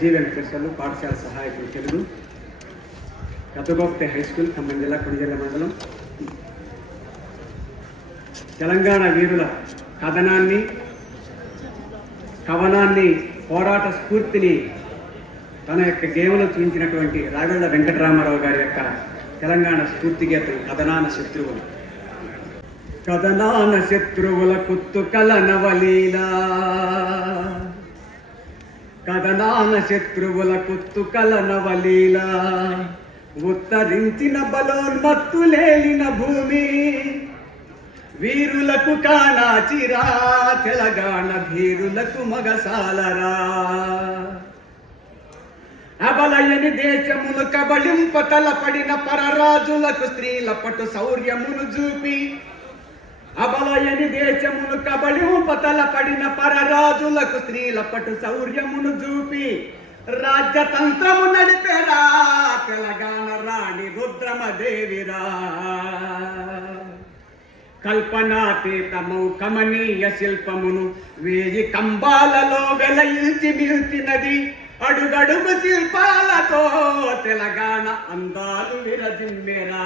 G Venkateswarlu పాఠశాల సహాయకులు తెలుగు కతుగోప్తే హై స్కూల్ ఖమ్మం జిల్లా కొణిజల్ల మండలం. తెలంగాణ వీరుల కథనాన్ని కవనాన్ని పోరాట స్ఫూర్తిని తన యొక్క గేములో చూపించినటువంటి రాగళ్ళ వెంకటరామారావు గారి యొక్క తెలంగాణ స్ఫూర్తి గీతం కథనాన శత్రువులు. కథనాన శత్రువుల కుత్తు కలనవలీలా కథనాన శత్రువుల కుత్తుకల నవలీల. ఉత్తరించిన బలోన్మత్తులేలిన భూమి. వీరులకు కానాచిరా తెలంగాణ ధీరులకు మగసాలరా. అబలయని దేశమును కబళింప తలపడిన పరరాజులకు స్త్రీల పటు శౌర్యమును చూపి అబలయని దేశమును కబళింప తలపడిన పరరాజులకు స్త్రీల పటు శౌర్యమును చూపి రాజ్యతంత్రము నడిపేరా తెలంగాణ రాణి రుద్రమదేవిరా. కల్పనాతీతము కమనీయ శిల్పమును వేయి కంబాలలో వెలయించి మిల్చినది అడుగడుగు శిల్పాలతో తెలంగాణ అందాలు విరజిమ్మెరా.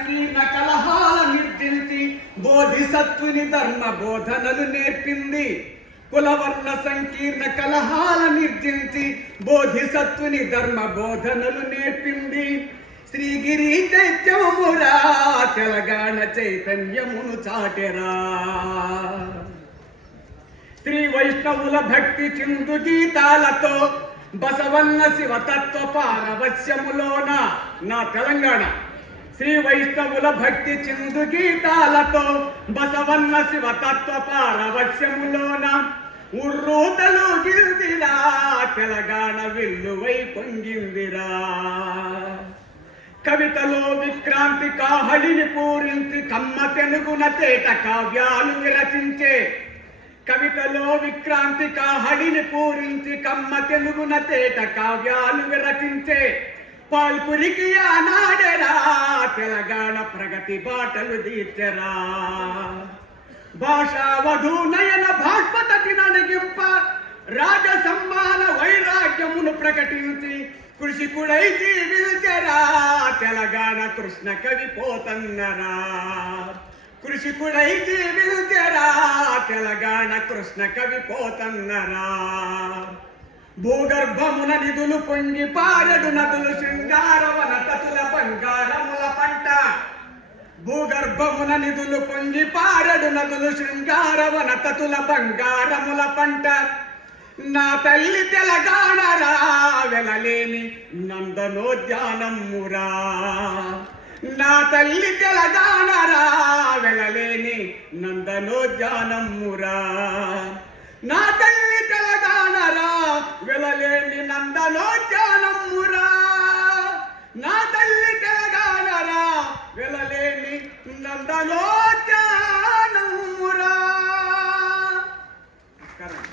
సంకీర్ణ కలహాల నిర్జించి బోధిసత్వుని ధర్మ బోధనలు నేర్పింది. కులవర్ణ సంకీర్ణ కలహాల నిర్జించి బోధిసత్వుని ధర్మ బోధనలు నేర్పింది. శ్రీగిరి చైత్యమురా తెలంగాణ చైతన్యమును చాటెరా. శ్రీ వైష్ణవుల భక్తి చిందు గీతాలతో బసవన్న శివతత్వ పారవశ్యములోన నా తెలంగాణ. శ్రీ వైష్ణవుల భక్తి చిందు గీతాలతో బసవన్న శివతత్వ పారవశ్యములోన ఉర్రూతలు గిల్దిరా తెలంగాణ విల్లువై పొంగిందిరా. కవితలో విక్రాంతి కాహళిని పూరించి కమ్మ తెనుగున తేట కావ్యాలు విరచించే. కవితలో విక్రాంతి కాహళిని పూరించి కమ్మ తెలుగున తేట కావ్యాలు విరచించే. పాల్పురికి ఆనాడెరా తెలంగాణ ప్రగతి బాటలు దీర్చరా భాషా వధు నయన భాష్పత నడిగింప రాజ సమ్మాన వైరాగ్యమును ప్రకటించి కృషికుడై జీవించరా. తెలంగాణ కృష్ణ కవి పోతన్నరా. కృషికుడై జీవించరా. తెలంగాణ కృష్ణ కవి పోతన్నరా. భూగర్భమున నిధులు పొంగి పారడు నదులు శృంగారవన తతుల భూగర్భమున నిధులు పొంగి పారడు నదులు శృంగారవన తతుల బంగారముల పంట. నా తల్లి తెలంగాణరా వెలలేని నందనోద్యానమురా నా తల్లి తెలంగాణరా వెలలేని నందనోద్యానమురా నా తల్లి తెలంగాణరా వెలలేని నందనోద్యానమురా నందలోచనమురా నమస్కారం